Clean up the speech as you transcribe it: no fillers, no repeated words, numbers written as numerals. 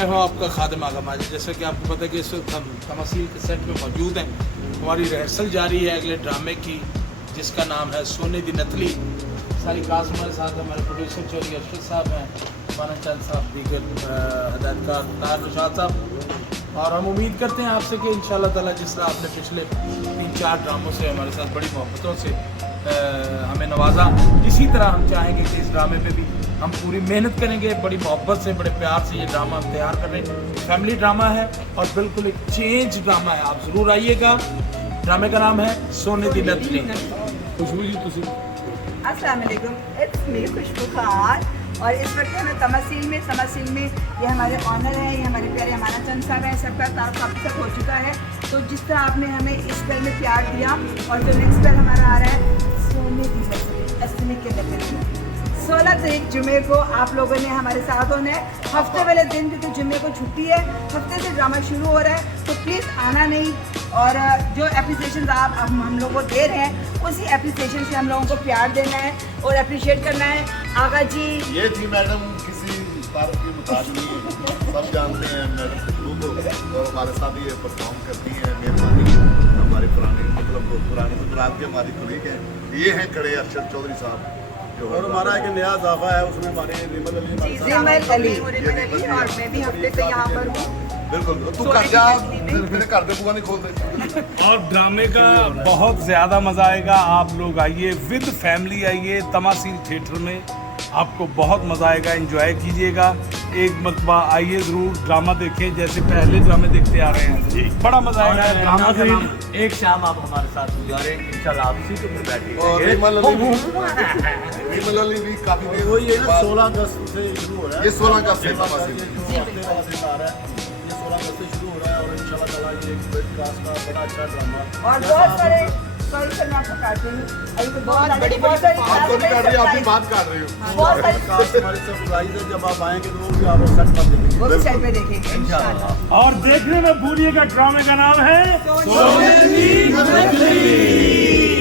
मैं हूँ आपका खादिम आगा माजिद। जैसा कि आपको पता है कि इस वक्त हम तमसील के सेट में मौजूद हैं। हमारी रिहर्सल जारी है अगले ड्रामे की, जिसका नाम है सोने दी नतली। सारी कास्ट हमारे साथ, हमारे प्रोड्यूसर चौधरी अशरफ साहब हैं, माना चंद साहब, दीगर हदायतकार तार निशात साहब। और हम उम्मीद करते हैं आपसे कि इंशाअल्लाह ताला जिस तरह आपने पिछले 3-4 ड्रामों से हमारे साथ बड़ी मोहब्बतों से हमें नवाजा, इसी तरह हम चाहेंगे कि इस ड्रामे पे भी हम पूरी मेहनत करेंगे। बड़ी मोहब्बत से, बड़े प्यार से ये ड्रामा हम तैयार कर रहे हैं। फैमिली ड्रामा है और बिल्कुल एक चेंज ड्रामा है। आप ज़रूर आइएगा। ड्रामे का नाम है सोने दी नतली। खुशबू जी तुसी अस्सलाम वालेकुम, इट्स मी खुशबू खान। और इस वक्त हमें तमसील में ये हमारे ऑनर हैं, ये हमारे प्यारे माना चंद साहब हैं। सबका तारुफ आप तक हो चुका है। तो जिस तरह आपने हमें इस पल में प्यार दिया, और जो नेक्स्ट पल हमारा आ रहा है सोने दी नतली, असली के नतली, 16 तारीख जुमे को आप लोगों ने हमारे साथ होना है। हफ्ते वाले दिन क्योंकि जुमे को छुट्टी है, हफ्ते से ड्रामा शुरू हो रहा है, तो प्लीज़ आना नहीं। और जो एप्रिसिएशन आप हम लोगों को दे रहे हैं, उसी एप्रिसिएशन से हम लोगों को प्यार देना है और अप्रिशिएट करना है। आगा जी ये थी मैडम, किसी तारीफ की मुताज नहीं है, सब जानते हैं मैडम खुशबू को, और हमारे साथ ये परफॉर्म करती हैं। मेहरबानी हमारे पुरानी गुजरात के हमारी कुलीग हैं, ये हैं खड़े अरशद चौधरी साहब। और हमारा एक नया इजाफा है, उसमें हमारे रिमल अली और मैं भी हफ्ते से यहाँ पर हूँ। बिल्कुल, तू कर जा, मेरे घर पे बुआ नहीं खोल दे। और ड्रामे का बहुत ज़्यादा मज़ा आएगा। आप लोग आइए, विद फैमिली आइए तमासील थिएटर में, आपको बहुत मज़ा आएगा। एंजॉय कीजिएगा, एक मरतबा आइए ज़रूर, ड्रामा देखें जैसे पहले ड्रामे देखते आ रहे हैं, बड़ा मज़ा आएगा। ड्रामा का नाम एक शाम आप हमारे साथ गुजारें इंशाल्लाह, आप सीटों पर बैठिए। और रिमल अली भी काफ़ी देर वही है ना, 16 अगस्त से शुरू हो रहा है। ये 16 अगस्त से तमासील। ये 16 अगस्त से शुरू हो रहा है, और इंशाल्लाह ताला ये एक बेस्ट कास्ट का बड़ा अच्छा ड्रामा। और बहुत सारे सॉरी सर मैं आपको काट रही हूँ, अभी तो बहुत सारी आप तो नहीं कर रही, आप भी बात कर रही हो। बहुत सारी कास्ट हमारी सरप्राइज है, जब आप आएंगे तो वो भी आप सेट पर देखेंगे। वो भी साइड पे देखेंगे इंशाल्लाह। और देखने में भूलिएगा, ड्रामे का नाम है सोने दी नतली।